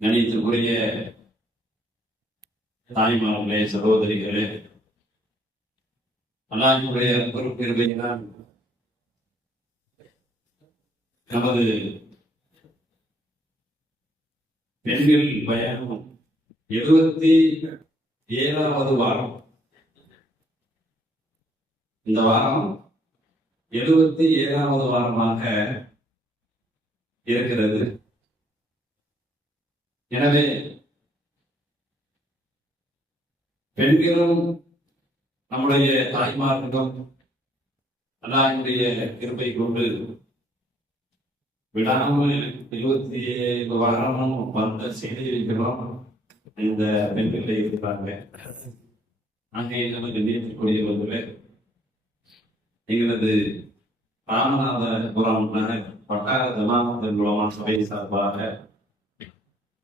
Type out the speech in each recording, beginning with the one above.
கணித்துக்குரிய தாய்மார்களே, சகோதரிகளே, அல்லாஹ்வுடைய பொறுப்பிருமையினால் நமது பெண்கள் பயணம் 77வது வாரம். இந்த வாரம் 77வது வாரமாக இருக்கிறது. எனவே பெண்களும் நம்முடைய தாய்மார்களும் அல்லாஹ்வுடைய கிருபை கொண்டு விடாமல் 27 வாரமும் வந்த செய்தி வைக்கிறோம். இந்த பெண்களை இருக்கிறாங்க. அங்கே நமக்கு நீதிக்கூடியவர்களே, எங்களது ராமநாதபுரம் வட்டார ஜமாஅத்துல் உலமா சபை சார்பாக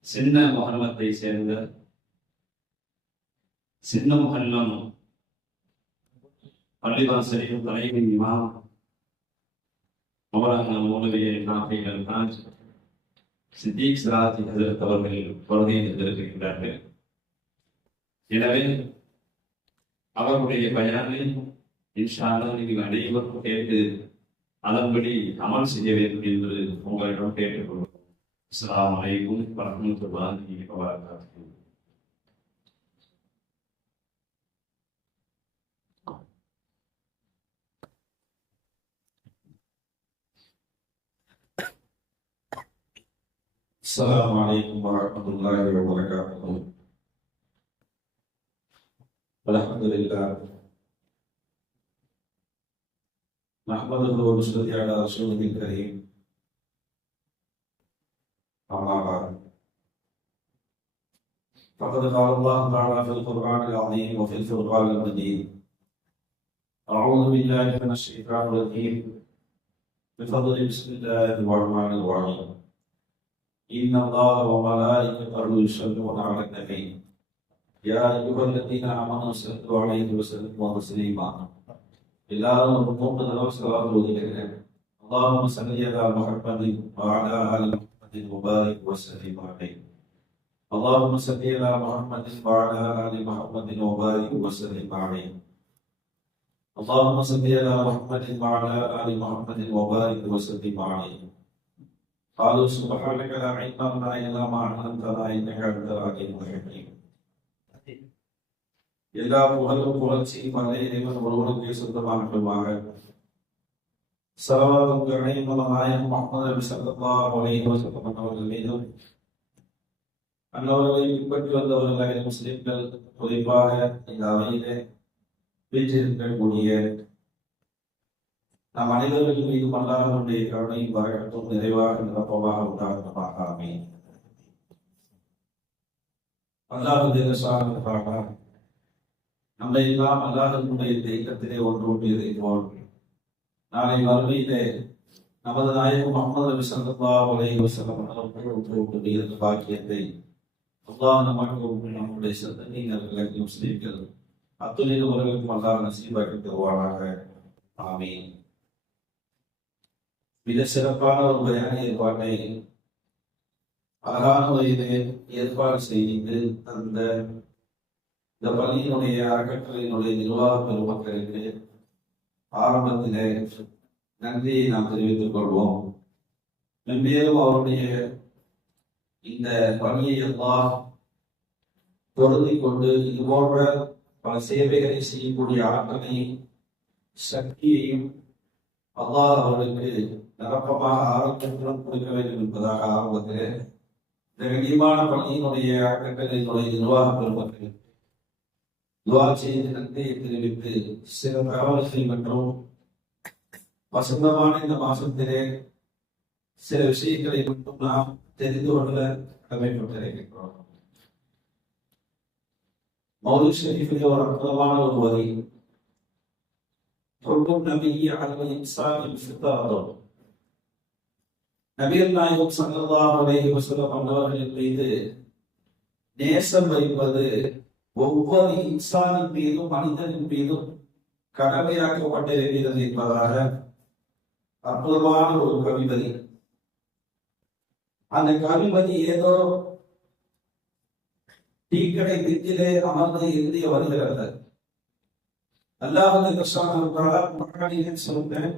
சின்ன முகல்லத்தை சேர்ந்த சின்ன முகல்லம் பள்ளிவாசலின் தலைமை இமாம் மௌலானா மௌலவி நாஃபி அல்-ஹாஜ் சித்திக் சிராஜ் ஹஜ்ரத் அவர்கள் வருகை தந்திருக்கின்றார்கள். எனவே அவருடைய பயானை இன்ஷா அல்லாஹ் நீங்கள் அனைவரும் கேட்டு அதன்படி அமல் செய்ய வேண்டும் என்று உங்களிடம் கேட்டுக்கொள்வோம். அஸ்ஸலாமு அலைக்கும் வரஹ்மத்துல்லாஹி வபரகாத்துஹு. السلام عليكم ورحمة الله وبركاته. الحمد لله نحمده ونصلي على رسوله الكريم. أما بعد فقد قال الله تعالى في القرآن العظيم وفي الفرقان المجيد: أعوذ بالله من الشيطان الرجيم بفضل بسم الله الرحمن الرحيم. إن الله وملائكته يصلون على النبي يا أيها الذين آمنوا صلوا عليه وسلموا تسليما. எல்லாரும் ஒரு 3 தடவை ஸலவாத் ஓதுகிறேன். اللهم صل على محمد وعلى آل محمد وبارك وسلم عليه. اللهم صل على محمد وعلى آل محمد وبارك وسلم عليه. اللهم صل على محمد وعلى آل محمد وبارك وسلم عليه. قالوا سبحانك لا علم لنا إلا ما علمتنا إنك أنت العليم الحكيم. எல்லா புகழும் புகழ்ச்சியும் இறைவன் ஒருவனுக்கே சொந்தமாகட்டுமாக. ஸலவாத்தும் கருணையும் நாயகம் முஹம்மது நபி ஸல்லல்லாஹு அலைஹி வஸல்லம் அவர்கள் மீதும் அன்னவர்களை பின்பற்றி வந்தவர்களாக முஸ்லிம்கள் குறிப்பாக இந்த அவையிலே வீற்றிருக்கக்கூடிய நம் அனைவர்கள் மீது அல்லாஹ்வுடைய கருணையும் வரக்கட்டும் நிறைவாக நிரப்பமாக உண்டாகட்டுமாக. ஆமீன். அல்லாஹ் நம்மை எல்லாம் அல்லாஹ்வுடைய தெய்வத்திலே ஒன்று கொண்டிருப்போம். நாளை மறுமையிலே நமது நாயகம் முஹம்மது நபி ஸல்லல்லாஹு அலைஹி வஸல்லம் அவர்களுடைய பாக்கியத்தை அல்லாஹ் நமக்கு நம்முடைய சந்ததியினர்கள் முஸ்லிம்கள் அத்துணை அவர்களுக்கும் அல்லாஹ் நசீபாக்கி தருவானாக. ஆமீன். மிக சிறப்பான ஒரு பயான ஏற்பாட்டை அழகான வயது ஏற்பாடு செய்து அந்த இந்த பள்ளியினுடைய அறக்கட்டளையினுடைய நிர்வாக பெருமக்களுக்கு ஆரம்பத்திலே நன்றியை நாம் தெரிவித்துக் கொள்வோம். மென்மேலும் அவருடைய இந்த பணியை எல்லாம் பொருந்திக் கொண்டு இது போன்ற பல சேவைகளை செய்யக்கூடிய ஆற்றலையும் சக்தியையும் அல்லாஹ் அவர்களுக்கு நிரப்பமாக ஆரோக்கியத்துடன் கொடுக்க வேண்டும் என்பதாக ஆரம்பத்திலே இந்த கண்ணியமான பணியினுடைய அறக்கட்டளையினுடைய நிர்வாக பெருமக்கள் துஆ செய்து நன்றியை தெரிவித்து சில தகவல்கள் மற்றும் வசந்தமான இந்த மாசத்திலே சில விஷயங்களை மட்டும் நாம் தெரிந்து கொள்ள கடமைப்பட்டிருக்கிறோம். மௌலூத் ஷரீஃபிலே ஒரு அற்புதமான ஒரு வரி: நபிகள் நாயகம் ஸல்லல்லாஹு அலைஹி வஸல்லம் அவர்களின் மீது நேசம் வைப்பது ஒவ்வொரு இன்சானின் மீதும் மனிதனின் மீதும் கடமையாக்கப்பட்டிருக்கிறது என்பதாக அற்புதமான ஒரு கவிதை. அந்த கவிதை ஏதோ டீக்கடை திக்கிலே அமர்ந்து எழுதி வருகிறது. அல்லாஹ் சொல்றேன்,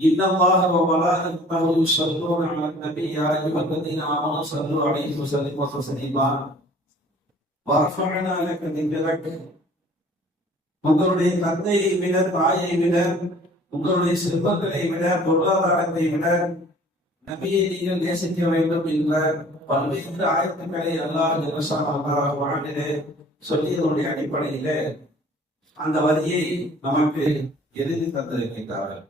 இன்னல்லாஹ வ மலாயிகத்தஹு யுஸல்லூன அலன் நபி யா அய்யுஹல்லதீன ஆமனூ ஸல்லூ அலைஹி வஸல்லிமு தஸ்லீமா வர்ஃபஅனா லக திக்ரக். உங்களுடைய தந்தையை விட, தாயை விட, உங்களுடைய செல்வங்களை விட, பொருளாதாரத்தை விட நபியை நீங்கள் நேசிக்க வேண்டும் என்ற பல்வேறு ஆயத்துக்களை அல்லாஹ் வாழ்நிலை சொல்லியதனுடைய அடிப்படையிலே அந்த வரியை நமக்கு எழுதி தந்திருக்கின்றார்கள்.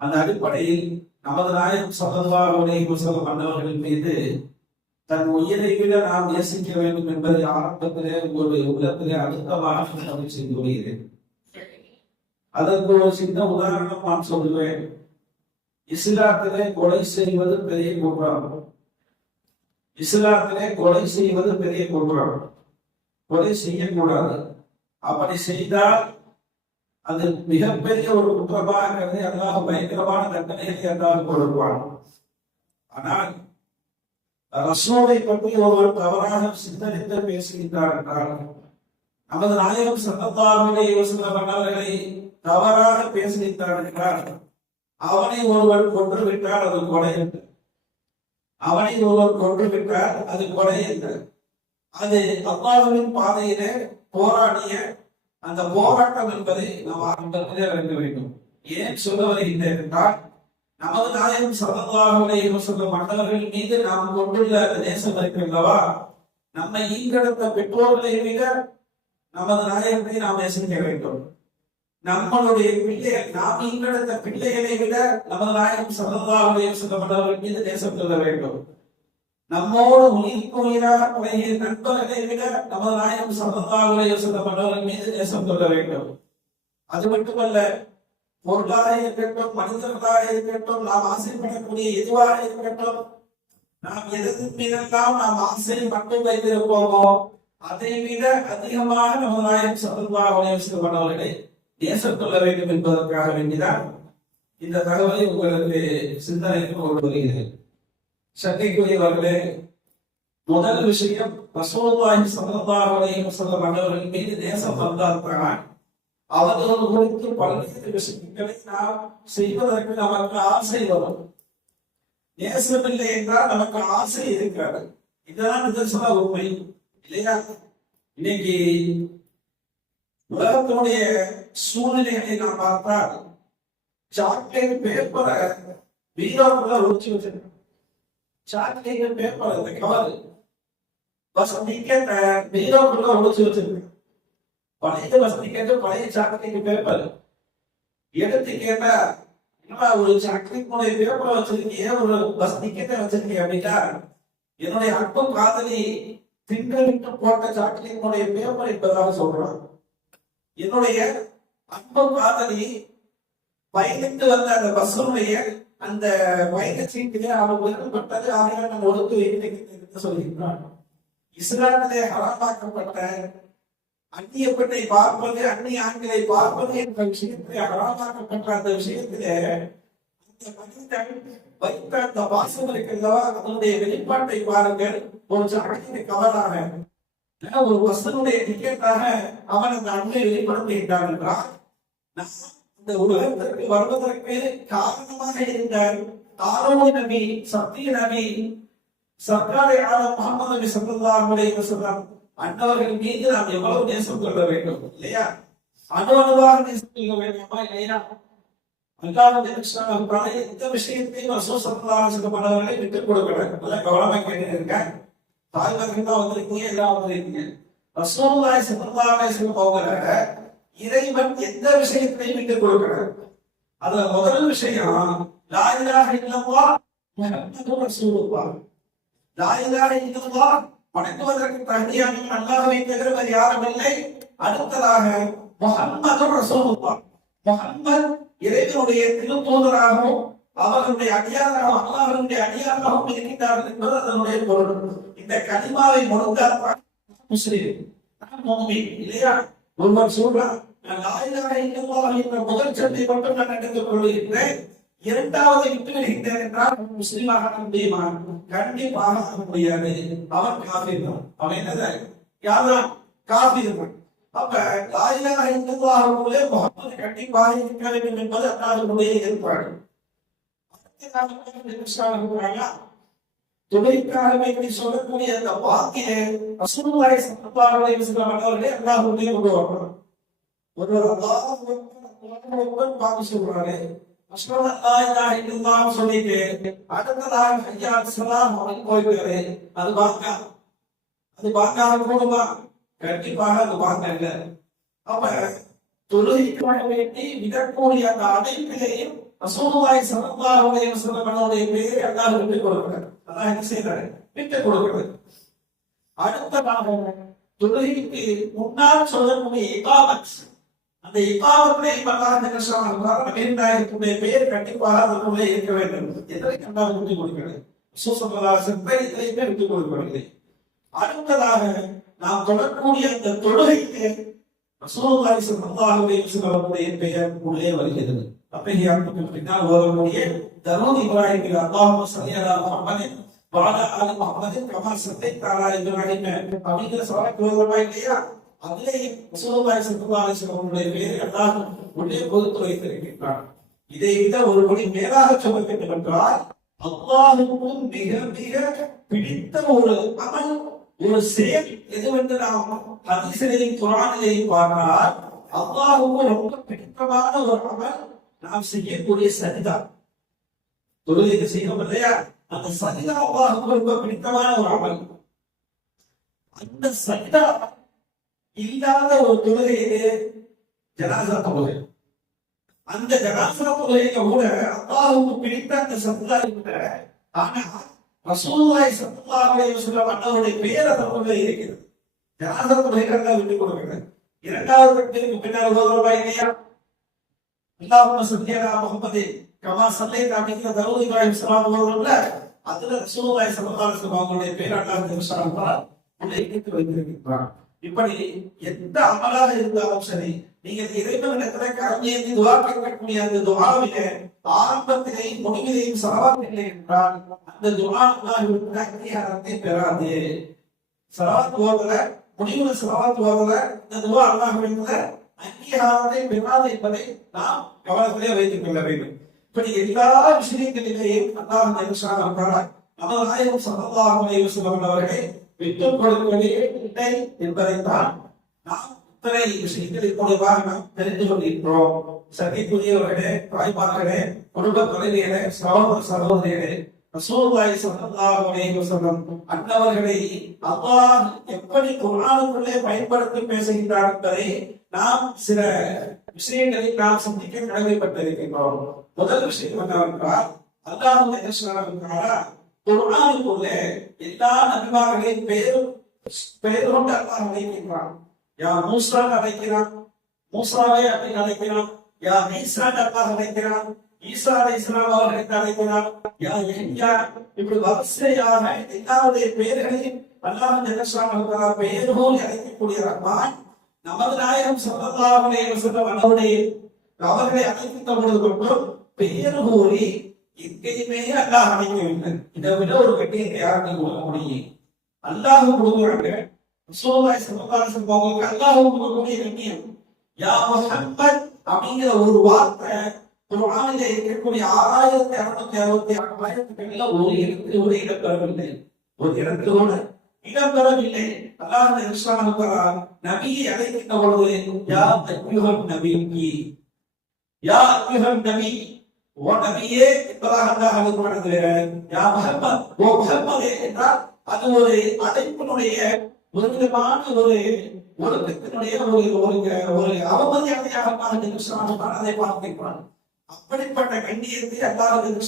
அந்த அடிப்படையில் நமது நாயகம் ஸல்லல்லாஹு அலைஹி வஸல்லம் அன்னவர்களின் மீது தன் உயிரை விட நாம் நேசிக்க வேண்டும் என்பதை ஆரம்பத்திலே உங்களுடைய உள்ளத்திலே அழுத்தமாக செய்து கொள்கிறேன். அதற்கு ஒரு சின்ன உதாரணம் நான் சொல்லுவேன். இஸ்லாத்திலே கொலை செய்வது பெரிய குற்றம். இஸ்லாத்திலே கொலை செய்வது பெரிய குற்றம். கொலை செய்யக்கூடாது. அப்படி செய்தால் அது மிகப்பெரிய ஒரு குற்றமாக அல்லாஹ் பயங்கரமான தண்டனையை அல்லாஹ் கொடுப்பான். ஆனால் ரசூலை பற்றி ஒருவர் தவறாக சிந்தனைத்து பேசுகின்றார் என்றால், நமது நாயகம் ஸல்லல்லாஹு அலைஹி வஸல்லம் அவர்களை தவறாக பேசுகின்றார் என்றால், அவனை ஒருவர் கொன்று விட்டால் அது கொலை என்று, அவனை ஒருவர் கொன்று விட்டால் அது கொலை என்று, அது அல்லாஹ்வின் பாதையிலே போராடிய அந்த போராட்டம் என்பதை நாம் ஆரம்பத்திலே அறிந்து வேண்டும். ஏன் சொல்ல வருகின்றேன் என்றால், நமது நாயகம் ஸல்லல்லாஹு அலைஹி வஸல்லம் மன்னர்கள் மீது நாம் கொண்டுள்ள நேசம் இருக்கின்றவா, நம்மை ஈன்றெடுத்த பெற்றோர்களை விட நமது நாயகத்தை நாம் நேசிக்க வேண்டும். நம்மளுடைய பிள்ளைகள், நாம் ஈன்றெடுத்த பிள்ளைகளை விட நமது நாயகம் ஸல்லல்லாஹு அலைஹி வஸல்லம் மன்னர்கள் மீது நேசம் கொள்ள வேண்டும். நம்மோடு உயிருக்கு உயிராக பழகிய நண்பர்களை விட நமது நாயகம் ஸல்லல்லாஹு அலைஹி வஸல்லம் மன்னர்கள் மீது நேசம் கொள்ள வேண்டும். அது மட்டுமல்ல, பொருளாக இருக்கட்டும், மனிதர்களாக இருக்கட்டும், நாம் ஆசைப்படக்கூடிய எதுவாக இருக்கட்டும், நாம் எதன் மீதெல்லாம் நாம் ஆசை மட்டும் வைத்திருப்போமோ அதை விட அதிகமாக நமது நாயகம் ஸல்லல்லாஹு அலைஹி வஸல்லம் அவர்களை நேசம் கொள்ள வேண்டும் என்பதற்காக வேண்டிதான் இந்த தகவலை உங்களுக்கு சிந்தனைக்கு கொண்டு வருகிறேன். சங்கைக்குரியவர்களே, முதல் விஷயம், ரசூலுல்லாஹி ஸல்லல்லாஹு அலைஹி வஸல்லம் அவர்கள் மீது நேசம் வந்தால் அவர்கள் குறித்து பல்வேறு விஷயங்களை நாம் செய்வதற்கு நமக்கு ஆசை வரும். நேசமில்லை என்றால் நமக்கு ஆசை இருக்காது. இதுதான் நிதர்சன உண்மை, இல்லையா? இன்னைக்கு உலகத்தினுடைய சூழ்நிலைகளை நாம் பார்த்தால், சாக்லேட் பேப்பரை வீரோக்குள்ள ஒழிச்சு வச்சிருக்கோம். சாக்லேட் பேப்பர் அந்த கவர் வசதிக்கேட்ட வீரோக்குள்ள ஒழிச்சு வச்சிருக்கோம். பழைய வசதி கேட்டு பழைய சாக்லேட் பேப்பர் எடுத்து கேட்டா, ஒரு சாக்லேட் பேப்பர் வச்சிருக்கீங்க, ஒரு வசதி கேட்ட வச்சிருக்கீங்க அப்படின்னா, என்னுடைய அன்பு காதலி திங்களுக்கு போட்ட சாக்லேட் பேப்பர் என்பதாக சொல்றான். என்னுடைய அன்பு காதலி பயணித்து வந்த அந்த பஸ்ஸுடைய அந்த பயண சீட்டிலே அவன் ஒதுக்கப்பட்டது, ஆக நான் ஒடுத்து வைத்து சொல்கின்றான். இஸ்லாமிலே ஹராமாக்கப்பட்ட அந்நிய பெண்ணை பார்ப்பது, அந்நிய ஆண்களை பார்ப்பது என்ற விஷயத்திலே ஹராமாக்கப்பட்ட அந்த விஷயத்திலே அந்த மனிதன் வைத்த அந்த வாசம் இருக்கின்றவா, அதனுடைய வெளிப்பாட்டை பாருங்கள். ஒரு சாக்லேட் கவராக, ஒரு வசனுடைய டிக்கெட்டாக அவன் அந்த அன்பை வெளிப்படுத்துகின்றான் என்றால், இந்த உலகத்திற்கு வருவதற்கு காரணமாக இருந்த தாரூன் நபி, சத்திய நபி, சர்க்காரை ஆலம் முஹம்மது நபி ஸல்லல்லாஹு அலைஹி வஸல்லம் அன்னவர்கள் மீது நாம் எவ்வளவு நேசம் கொள்ள வேண்டும், இல்லையா? அணுவாக நேசம் கொள்ள வேண்டாமா, இல்லையா? இந்த விஷயத்தையும் ரசூல் ஸல்லல்லாஹு அலைஹி வஸல்லம் அவர்களை விட்டுக் கொடுக்கிறார். நல்ல கவனமா கேட்டுருங்க. தாய்மார்கள் தான் வந்திருக்கீங்க, எல்லாம் வந்திருக்கீங்க. ரசூலுல்லாஹி ஸல்லல்லாஹு அலைஹி வஸல்லம் அவர்களை இறைவன் எந்த விஷயத்தையும் விட்டுக் கொடுக்கிறார். அதுல முதல் விஷயம், லா இலாஹ இல்லல்லாஹ் முஹம்மதுர் ரசூலுல்லாஹ். லா இலாஹ இல்லல்லாஹ், வணங்குவதற்கு தகுதியானவன் அல்லாஹ்வை தவிர வேறு யாரும் இல்லை. அடுத்ததாக முஹம்மதுர் ரசூலுல்லாஹ், முஹம்மது இறைவனுடைய திருத்தூதராகவும் அவர்களுடைய அடியாராகவும் அல்லாஹ்வுடைய அடியாராகவும் இருக்கின்றார்கள் என்பது அதனுடைய பொருள். இந்த கலிமாவை முழுங்காதான் முஸ்லிம், முஃமின், இல்லையா? ஒருவர் சொல்றான், லா இலாஹ இல்லல்லாஹ் என்ற முதல் சட்டை மட்டும் நான் எடுத்துக் கொள்கின்றேன், இரண்டாவது விட்டு விடுகின்றேன் என்றால் முஸ்லீமாக முடியுமா? கண்டிப்பாக ஆக முடியாது. அவன் காஃபிர் தான். அவன் என்னது? யாதான் காஃபிர் தான். அப்ப லா இலாஹ இல்லல்லாஹ்வுடைய முஹம்மது கண்டிப்பாக இருக்க வேண்டும் என்பது அல்லாஹ்வுடைய ஏற்பாடு. துணைக்காக வேண்டி சொல்லக்கூடிய அந்த வாக்கிய ரசூலுல்லாஹி ஸல்லல்லாஹு அலைஹி வஸல்லம் அவர்களே அல்லாஹ்வுடைய உருவாக்கம். ஒருவர் அல்லாஹ் அக்பர் பாக்கி சொல்றாரு. அஷ்ஹது அல்லா இலாஹ இல்லல்லாஹ் சொல்லிட்டு அடுத்ததாக ஹய்யா அலல் ஸலாம் அவன் போயிட்டாரு. அது பாக்கா கூடுமா? கண்டிப்பாக அது பாக்கா இல்ல. அப்ப தொழுகைக்காக வேண்டி விடக்கூடிய அந்த அடைப்பிலையும் ரசூலுல்லாஹி ஸல்லல்லாஹு அலைஹி வஸல்லம் அவருடைய பெயரை அல்லாஹ் விட்டுக் கொடுக்கிறார். அல்லாஹ் என்ன செய்யறாரு? விட்டுக் கொடுக்கிறார். அடுத்ததாக தொழுகைக்கு முன்னால் சொல்லக்கூடிய இகாமத், அந்த இகாமத்திலே அல்லாஹ் நபியினுடைய பெயர் கண்டிப்பாக அதற்குள்ளே இருக்க வேண்டும். எதற்கு அல்லாஹ் விட்டுக் கொடுக்கிறது? ரசூல் ஸல்லல்லாஹு அலைஹி வஸல்லம் இதையுமே விட்டுக் கொடுக்கவில்லை. அடுத்ததாக நாம் தொடரக்கூடிய அந்த தொழுகைக்கு ரசூலுல்லாஹி ஸல்லல்லாஹு அலைஹி வஸல்லம் அவருடைய பெயர் உள்ளே வருகிறது. அப்பையாருக்கு பின்னால் வரக்கூடிய தரூத் இப்ராஹிம் அல்லாஹும்ம ஸல்லி அலா முஹம்மதின் வ அலா ஆலி முஹம்மதின் கமா ஸல்லைத அலா இப்ராஹிம் அப்படிங்கிற சவாலுக்கு வருமா இல்லையா? அதிலே ரசூலுல்லாஹி ஸல்லல்லாஹு அலைஹி வஸல்லம் அவருடைய பெயரை அல்லாஹ் உள்ளே பொறுத்து வைத்திருக்கிறார். இதை விட ஒரு படி மேலாக சொல்ல வேண்டும் என்றால் அல்லாஹ்வுக்கு மிக மிக பிடித்த ஒரு அமல், ஒரு செயல் எதுவென்று நாம் ஹதீஸிலேயும் குர்ஆனிலேயும் பார்த்தால் அல்லாஹ்வுக்கு ரொம்ப பிடித்தமான ஒரு அமல் நாம் செய்யக்கூடிய சஜிதா. தொழுகைக்கு செய்யணும் இல்லையா? அந்த சஜிதா அல்லாஹ்வுக்கு ரொம்ப பிடித்தமான ஒரு அமல். அந்த சஜிதா இல்லாத ஒரு தொழுகையிலே ஜனாஸா தொழுகை. அந்த ஜனாஸா தொழுகையில கூட அல்லாஹ்வுக்கு பிடித்த அந்த சஜிதா இருக்கிற, ஆனா ரசூலுல்லாஹி ஸல்லல்லாஹு அலைஹி வஸல்லம் அவருடைய பெயர் அதற்குள்ள இருக்கிறது. ஜனாஸா தொழுகைகளை விட்டுக் கொடுக்கிறது. இரண்டாவது கட்டத்துக்கு பின்னால் வருவா இல்லையா? அல்லாஹும்ம ஸல்லி அலா முஹம்மதின் கமா ஸல்லைத அப்படிங்கிற தரூத் இப்ராஹிம் ஸலாம் அவர்கள்ல அதுல ரசூலுல்லாஹி ஸல்லல்லாஹு அலைஹி வஸல்லம் அவங்களுடைய பெயர் அல்லாஹ் சுப்ஹானஹு உள்ளே இணைத்து வைத்திருக்கிறார். இப்படி எந்த அமலாக இருந்தாலும் சரி, நீங்கள் இறைவனிடத்தில் கரஞ்சேந்தி துஆ கேட்கக்கூடிய அந்த துஆவிலே ஆரம்பத்திலேயும் முடிவிலேயும் ஸலவாத் இல்லை என்றால் அந்த துஆ அல்லாஹ்வின் அங்கீகாரத்தை பெறாது. ஸலவாத் ஓதுற முடிவுல ஸலவாத் ஓதுற இந்த துஆ அல்லாஹ்வின் அங்கீகாரத்தை பெறாது என்பதை நாம் கவனத்திலே வைத்துக் கொள்ள வேண்டும். இப்படி எல்லா விஷயங்களிலேயும் அல்லாஹ் நமது நாயகம் ஸல்லல்லாஹு அலைஹி வஸல்லம் அவர்களை விட்டுக் கொடுக்கவே இல்லை என்பதைத்தான் நாம் இத்தனை விஷயங்களின் மூலமாக நாம் தெரிந்து கொண்டிருக்கிறோம். சதிக்குரியவர்களே, தாய்மார்களே, குடும்ப தலைவியரே, சகோதர சகோதரிகளே, ரசூலுல்லாஹி ஸல்லல்லாஹு அலைஹி வஸல்லம் அன்னவர்களை அல்லாஹ் எப்படி குர்ஆனுக்குள்ளே பயன்படுத்தி பேசுகின்றார் என்பதை நாம் சில விஷயங்களில் நாம் சிந்திக்க கடமைப்பட்டிருக்கின்றோம். முதல் விஷயம் என்னவென்றால் அல்லாஹ் குர்ஆனுக்குள்ளே எல்லா நபிமார்களின் பெயர் கொண்டு அல்லாஹ் அழைக்கின்றான். யா மூசா அழைக்கிறான், மூசாவை அப்படி அழைக்கிறான். யா ஈசா அல்லாஹ் அழைக்கிறான், ஈசா அலைஹிஸ்ஸலாம் அவர்களை அழைக்கிறான். யா யஹ்யா, இப்படி வரிசையாக எல்லாருடைய பெயர்களையும் அல்லாஹ் ஜல்லஷானஹு பெயர் போல் அழைக்கக்கூடிய ரஹ்மான் நமது நாயகம் ஸல்லல்லாஹு அலைஹி வஸல்லம் அவர்களை அழைக்கின்ற பொழுது மட்டும் பெயர் கூறி எங்கேயுமே அல்லாஹ் அழைக்கவில்லை. இதை விட ஒரு கட்டியை யாருக்கு கொடுக்க முடியும்? அல்லாஹ் கொடுக்குறாங்க. ரசூலுல்லாஹி ஸல்லல்லாஹு அலைஹி வஸல்லம் அவங்களுக்கு அல்லாஹ் கொடுக்கக்கூடிய கண்ணியம். யா முஹம்மத் அப்படிங்கிற ஒரு வார்த்தை குர்ஆனிலே இருக்கக்கூடிய 6666 ஆயத்துக்கள்ல ஒரு இடம் பெறவில்லை. ஒரு இடத்தோடு இடம் பெறவில்லை. அல்லாஹ் இர்ஷாத் நபியை அழைக்கின்ற பொழுது யா அய்யுஹன் நபியி, யா அய்யுஹன் நபி, ஓ நபியே என்பதாக அல்லாஹ் அழைக்கிறார். யா முஹம்மத், ஓ முஹம்மதே என்றால் அது ஒரு அழைப்பினுடைய ஒரு விதமான ஒரு ஒழுக்கத்தினுடைய ஒரு அவமரியாதையாக அதை பார்க்கிறான். அப்படிப்பட்ட கண்ணியத்தை அல்லாஹ் அவர்களுக்கு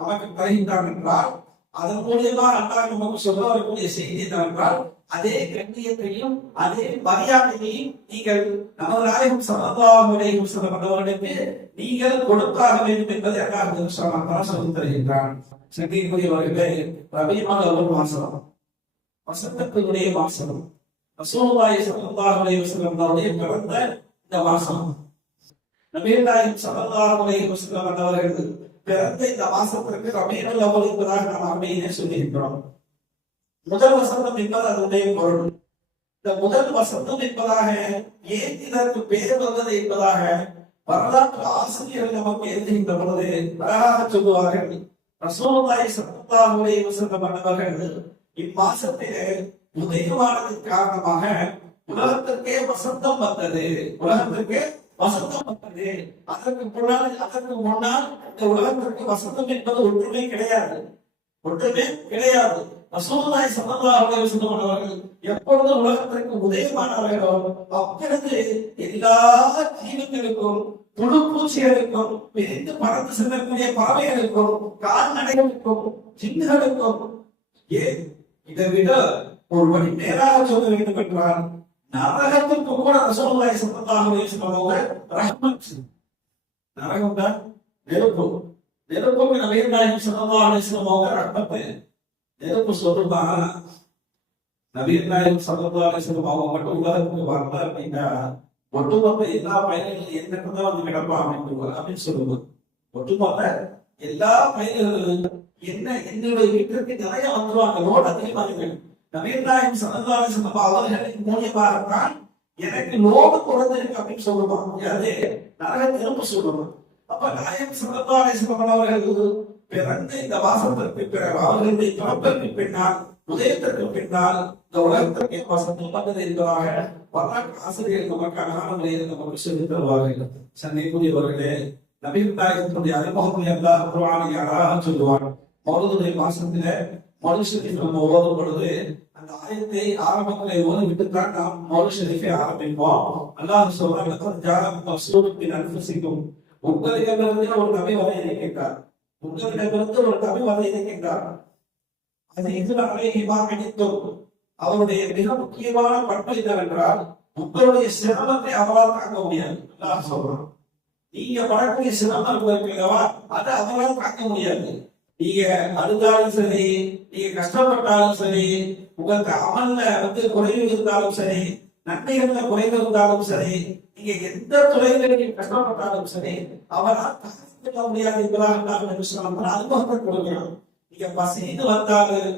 நமக்கு தருகின்றான் என்றால் அதன் மூலியமா அல்லாஹ் நமக்கு சொல்ல வரக்கூடிய செய்தி என்னவென்றால் அதே கண்ணியத்தையும் அதே மரியாதையையும் நீங்கள் நமது நாயகம் ஸல்லல்லாஹு அலைஹி வஸல்லம் அவர்களுக்கு நீங்கள் கொடுத்தாக வேண்டும் என்பதை அல்லாஹ் சொல்லி தருகின்றான். சங்கைக்குரியவர்களே, ரபியுல் அவ்வல் மாசம், வசந்தத்தினுடைய மாசம், ரசூலுல்லாஹி ஸல்லல்லாஹு அலைஹி வஸல்லம் அவருடைய பிறந்த இந்த மாசம். நபிகள் நாயகம் ஸல்லல்லாஹு அலைஹி வஸல்லம் அவர்கள் பிறந்த இந்த மாசத்திற்கு ரபீஉல் அவ்வல் என்பதாக நாம் அரபியிலே சொல்லியிருக்கிறோம். முதல் வசந்தம் என்பது அதனுடைய பொருள். இந்த முதல் வசந்தம் என்பதாக ஏன் இதற்கு பெயர் வந்தது என்பதாக வரலாற்று ஆசிரியர்கள் நமக்கு எழுதுகின்ற பொழுது அழகாக சொல்லுவார்கள். ரசூலுல்லாஹி ஸல்லல்லாஹு அலைஹி வஸல்லம் அவர்கள் இம்மாசத்திலே உதயமானதற்கு காரணமாக உலகத்திற்கே வசந்தம் வந்தது. உலகத்திற்கு வசந்தம் வந்தது. அதற்கு முன்னால் இந்த உலகத்திற்கு வசந்தம் என்பது ஒன்றுமே கிடையாது. ஒன்றுமே கிடையாது. ரசூலுல்லாஹி ஸல்லல்லாஹு அலைஹி வஸல்லம் அவர்கள் எப்பொழுது உலகத்திற்கு உதயமானார்களோ அப்பொழுது எல்லா ஜீவங்களுக்கும், புழு பூச்சிகளுக்கும், விரிந்து பறந்து செல்லக்கூடிய பறவைகளுக்கும், கால்நடைகளுக்கும், ஜின்களுக்கும், ஏன் இதை விட ஒரு வழி நேராக சொல்ல வேண்டும் என்றால் நரகத்திற்கு கூட ரசூலுல்லாஹி ஸல்லல்லாஹு அலைஹி வஸல்லம் அவர்கள் ரஹ்மத். நரகம் தான் நெருப்பு. நெருப்புக்கு நபிகள் நாயகம் ஸல்லல்லாஹு அலைஹி வஸல்லம் அவர்கள் ரஹ்மத். நெருப்பு சொல்லுமா நபிகள் நாயகம் ஸல்லல்லாஹு அலைஹி வஸல்லம் அவங்க மட்டும் உலகத்துக்கு வரல அப்படின்னா ஒட்டுமொத்த எல்லா பயணிகளும் எங்கிட்ட வந்து கிடப்பாங்க அப்படின்னு சொல்லுவோம். ஒட்டுமொத்த எல்லா பயணிகளும் என்னுடைய வீட்டிற்கு நிறைய வந்துருவாங்க. ரோடு அதிகமாக நபிகள் நாயகம் ஸல்லல்லாஹு அலைஹி வஸல்லம் அவர்களின் மூலியமாகத்தான் எனக்கு லோடு குறைந்திருக்கு அப்படின்னு சொல்லுவாங்க. அது நரக நெருப்பு சொல்லுவாங்க. அப்ப நாயகம் ஸல்லல்லாஹு அலைஹி வஸல்லம் அவர்கள் பிறந்த இந்த வாசத்திற்கு பிறகு அவர்களுடைய பிறப்பிற்கு பின்னால், உதயத்திற்கு பின்னால் இந்த உலகத்திற்கு வசந்தம் வந்தது என்பதாக வரலாற்று ஆசிரியர்கள் நமக்கு அழகான முறையில் நமக்கு சொல்லித் தருவார்கள். சன்னிக்குரியவர்களே, நபிகள் நாயகத்தினுடைய அறிமுகத்தை அல்லாஹ் குர்ஆனில் அழகாக சொல்லுவார். மௌலூதுடைய மாசத்துல மௌலூத் ஷரீஃப் நம்ம ஓதும் பொழுது அந்த ஆயத்தை ஆரம்பத்திலே ஓதிவிட்டுத்தான் நாம் மௌலூத் ஷரீஃபை ஆரம்பிப்போம். அல்லாஹ் சொல்றாங்க, லகத் ஜாஅக்கும் ரசூலுன் மின் அன்ஃபுசிக்கும், உங்களிடமிருந்து ஒரு நபி வர இருக்கின்றார். உங்களிடமிருந்து ஒரு நபி வர இருக்கின்றார். அது இஸ்ரா அலைஹி மா அனித்தும், அவருடைய மிக முக்கியமான பண்பு என்னவென்றால் உங்களுடைய சிரமத்தை அவரால் தாங்க முடியாது. அல்லாஹ் சொல்றான், நீங்க படக்கூடிய சிரமம் இருக்கிறவா அதை அவரால் தாங்க முடியாது. நீங்க அழுதாலும் சரி, நீங்க கஷ்டப்பட்டாலும் சரி, உங்களுக்கு அமல்ல குறைவு இருந்தாலும் சரி, நன்மைகள்ல குறைவு இருந்தாலும் சரி, நீங்க எந்த துறையில நீங்க கஷ்டப்பட்டாலும் சரி, அவரால் தாங்க முடியாது என்பதாக அனுபவத்தை கொடுக்கிறார். நீங்க பசின்னு வந்தாலும்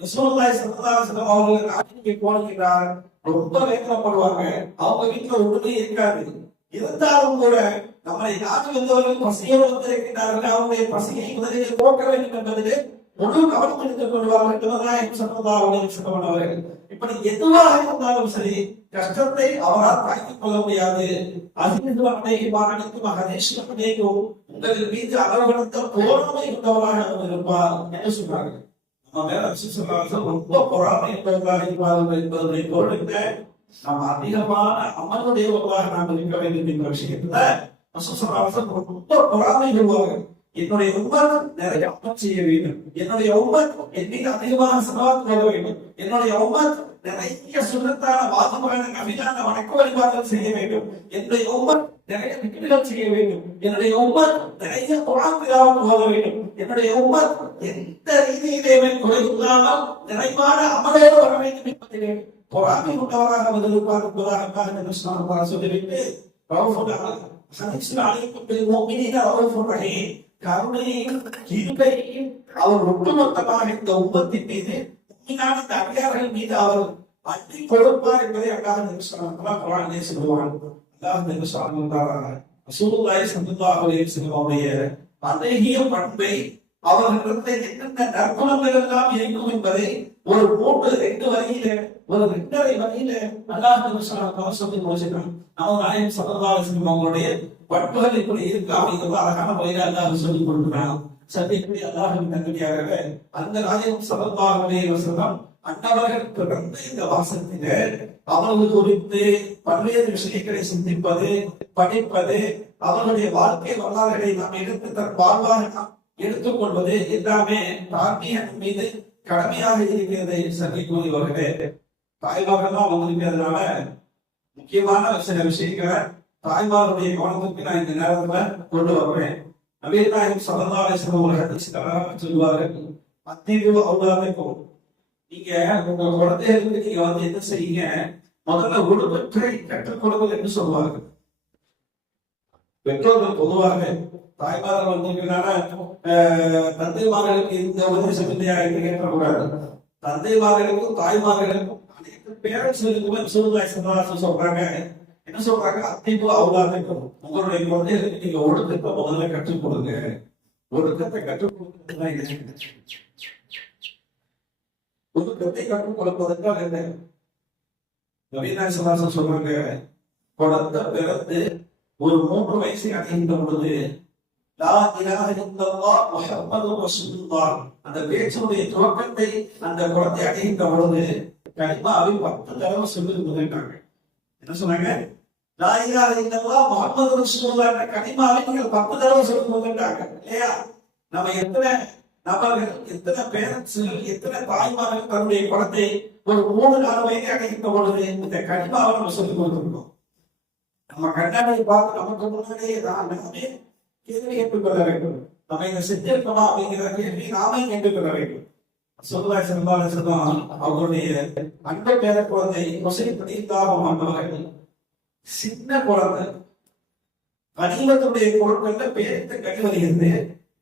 ரசூலுல்லாஹி ஸல்லல்லாஹு அலைஹி வஸல்லம் அவர்கள் நாட்டுக்கு போகிறார், ரொம்ப வேதனைப்படுவாங்க. அவங்க வீட்டுல ஒன்றுமே இருக்காது. இருந்தாலும் கூட நம்மளை நாட்டில் வந்தவர்கள் பசியோடு வந்திருக்கிறார்கள், அவருடைய பசியை முதலில் போக்க வேண்டும் என்பதிலே முழு கவனம் எடுத்துக் கொள்வார்கள். அவர்கள் இப்படி எதுவாக இருந்தாலும் சரி, கஷ்டத்தை அவரால் தாங்கிக் கொள்ள முடியாது. உங்களின் மீது அளவெடுத்த பொறாமை கொண்டவராக அவர் இருப்பார் என்று சொன்னார்கள். நம்ம மேல ரொம்ப பொறாமை கொண்டவராக இருப்பார்கள் என்பதை பொருள் என்ன? நாம் அதிகமான அமலுடையவர்களாக நாம் இருக்க வேண்டும் என்ற விஷயத்துல ரொம்ப பொறாமை கொள்வார்கள். என்னுடைய உம்மத் நிறைய அமல் செய்ய வேண்டும், என்னுடைய உம்மத் என் மீது அதிகமாக செலவாக்கு கொள்ள வேண்டும், என்னுடைய உம்மத் நிறைய சுண்ணத்தான வாசமான நபியான வணக்க வழிபாடுகள் செய்ய வேண்டும், என்னுடைய உம்மத் நிறைய திக்ர்கள் செய்ய வேண்டும், என்னுடைய உம்மத் நிறைய குர்ஆன் திலாவத் ஓத வேண்டும், என்னுடைய உம்மத் எந்த ரீதியிலே குறையில்லாமல் நிறைவான அமலோடு வர வேண்டும் என்பதிலே பொறாமை கொண்டவராக இருப்பார் என்பதாக சொல்லிவிட்டு கருணையையும் கிருபையையும் அவர் ஒட்டுமொத்தமாக இந்த உம்மத்தின் மீது உண்மையான அடியார்கள் மீது அவர் அள்ளி கொடுப்பார் என்பதை அல்லாஹ் சொல்லுவான். ரசூலுல்லாஹி ஸல்லல்லாஹு அலைஹி வஸல்லம் அவருடைய அழகிய பண்பை, அவர்களிடத்தில் என்னென்ன நற்குணங்கள் எல்லாம் இருக்கும் என்பதை ஒரு 3-2 வரியில, ஒரு 2.5 வரியில அல்லாஹ் சொல்லி முடிச்சிருக்கான். நம்ம நாயகம் ஸல்லல்லாஹு அலைஹி வஸல்லம் அவங்களுடைய பண்புகள் இப்படி இருக்கு அப்படிங்கிறது அழகான முறையில அல்லாஹ் சொல்லிக் கொடுக்கிறான். சத்தியப்படி அல்லாஹ்வின் நன்மையாகவே அந்த நாயகம் ஸல்லல்லாஹு அலைஹி வஸல்லம் அன்னவர்கள் பிறந்த இந்த வாசத்தில அவர்கள் குறித்து பல்வேறு விஷயங்களை சிந்திப்பது, படிப்பது, அவர்களுடைய வாழ்க்கை வரலாறுகளை நாம் எடுத்து தன் வாழ்வாக நாம் எடுத்துக்கொள்வது எல்லாமே தார்மீகத்தின் மீது கடமையாக இருக்கிறதை சந்திக்கூடியவர்களே. தாய்மார்கள்லாம் வந்திருக்கிறதுனால முக்கியமான சில விஷயங்களை தாய்மாருடைய கவனத்துக்கு நான் இந்த நேரத்துல கொண்டு வருவேன். நபிகள் நாயகம் ஸல்லல்லாஹு அலைஹி வஸல்லம் சொல்லுவார்கள், மத்திய அவுலாதுக்கும், நீங்க உங்க குழந்தைகளுக்கு நீங்க என்ன செய்யுங்க, முதல்ல ஒழுக்கத்தை கற்றுக் கொடுங்கள் என்று சொல்வார்கள். பெற்றோர்கள் பொதுவாக தாய்மார்கள் வந்திருக்கிறாரா தந்தைமார்களுக்கு இந்த உபதேசம் இல்லையா என்று கேட்கக்கூடாது. தந்தைமார்களுக்கும் தாய்மார்களுக்கும் அனைத்து பேரண்ட்ஸுக்கும் சொல்றாங்க. என்ன சொல்றாங்க? அத்திப்பு அவுலாதுக்கும் உங்களுடைய குழந்தைகளுக்கு நீங்க ஒழுக்கத்தை முதல்ல கற்றுக் கொடுங்க. ஒழுக்கத்தை கற்றுக் கொடுக்கிறது. ஒழுக்கத்தை கற்றுக் கொடுப்பதற்காக என்ன? நவீனாசன் சொல்றாங்க, குழந்தை பிறந்து ஒரு 3 வயசு அடைகின்ற பொழுது லா இலாஹ இல்லல்லாஹ் முஹம்மதுர் ரசூலுல்லாஹ் அந்த பேச்சுடைய துவக்கத்தை அந்த குழந்தை அடைகின்ற பொழுது கலிமாவை 10 தடவை சொல்லுகிறாங்க. என்ன சொன்னாங்க? லா இலாஹ இல்லல்லாஹ் முஹம்மதுர் ரசூலுல்லாஹ் என்ற கலிமாவை நீங்கள் 10 தடவை சொல்லுகிறாங்க. இல்லையா? நம்ம எத்தனை நபர்கள், எத்தனை பேரண்ட்ஸ், எத்தனை தாய்மார்கள் தன்னுடைய குழந்தை ஒரு 3-4 வயது அடைகின்ற பொழுது இந்த கலிமாவை நம்ம சொல்லிக் கொடுத்துருக்கோம். நம்ம கண்ணாடியை பார்த்து நமக்கு முன்னாடியே தான் நாமே கேள்வி கேட்டுக்கொள்ள வேண்டும். நம்ம இதை செஞ்சிருக்கோமா அப்படிங்கிற கேள்வி நாமே கேட்டுக்கொள்ள வேண்டும். சொல்லுவாய் செல்வாங்க சொல்லுவான் அவருடைய அன்பை பேர குழந்தை அவர்கள் சின்ன குழந்தை கனிமத்துடைய பொருட்கள்ல பேரத்தை கட்டி வருகிறது.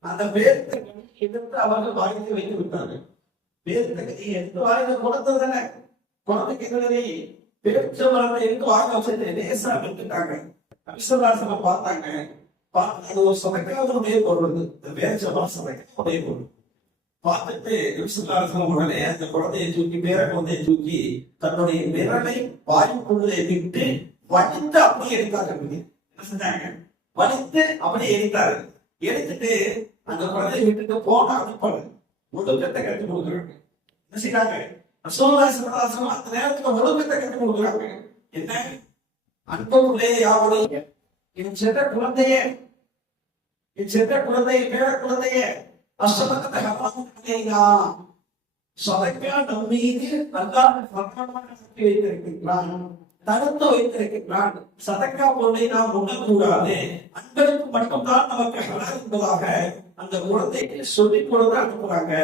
அந்த பேரத்தை எதிர்த்து அவர்கள் வாய்ந்து வைத்து விட்டார்கள். பேரத்தை கட்டி எடுத்து வாய்ந்த குழந்தை தானே, குழந்தைக்கு எதிரே பேச்சு மரத்தை எடுத்து வாங்க வச்சுட்டு லேசா விட்டுட்டாங்க. விஸ்வராசனை பார்த்தாங்க. அது ஒரு சதக்காவுடைய பொருள், பேச்சு மரம் சதக்காவுடைய பொருள். பார்த்துட்டு விஸ்வராசன உடனே அந்த குழந்தையை தூக்கி, பேர குழந்தையை தூக்கி தன்னுடைய விரலை வாயுக்குள்ளே விட்டு வலித்து அப்படியே எடுத்தார்கள். என்ன செஞ்சாங்க? வலித்து அப்படியே எடுத்தாரு. எடுத்துட்டு அந்த குழந்தையை விட்டுட்டு போன அனுப்பல ஒழுக்கத்தை கற்றுக் கொடுக்குறாங்க. என்ன செய்யறாங்க? அந்த நேரத்துல ஒழுக்கத்தை கற்றுக் கொடுக்குறாங்க. என்ன? அன்புள்ளே யாவுடைய என் சென்ற குழந்தையே, என் சென்ற குழந்தைய, பேர குழந்தைய அசமத்தை சதைக்கா நம் மீது நல்லா வைத்திருக்கிறான், தடுத்து வைத்திருக்கிறான். சதக்கா பொருளை நாம் உண்ணக்கூடாது, அன்பருக்கு மட்டும்தான் நமக்கு ஹலால் என்பதாக அந்த குழந்தைக்கு சொல்லிக் கொடுத்து அனுப்புறாங்க.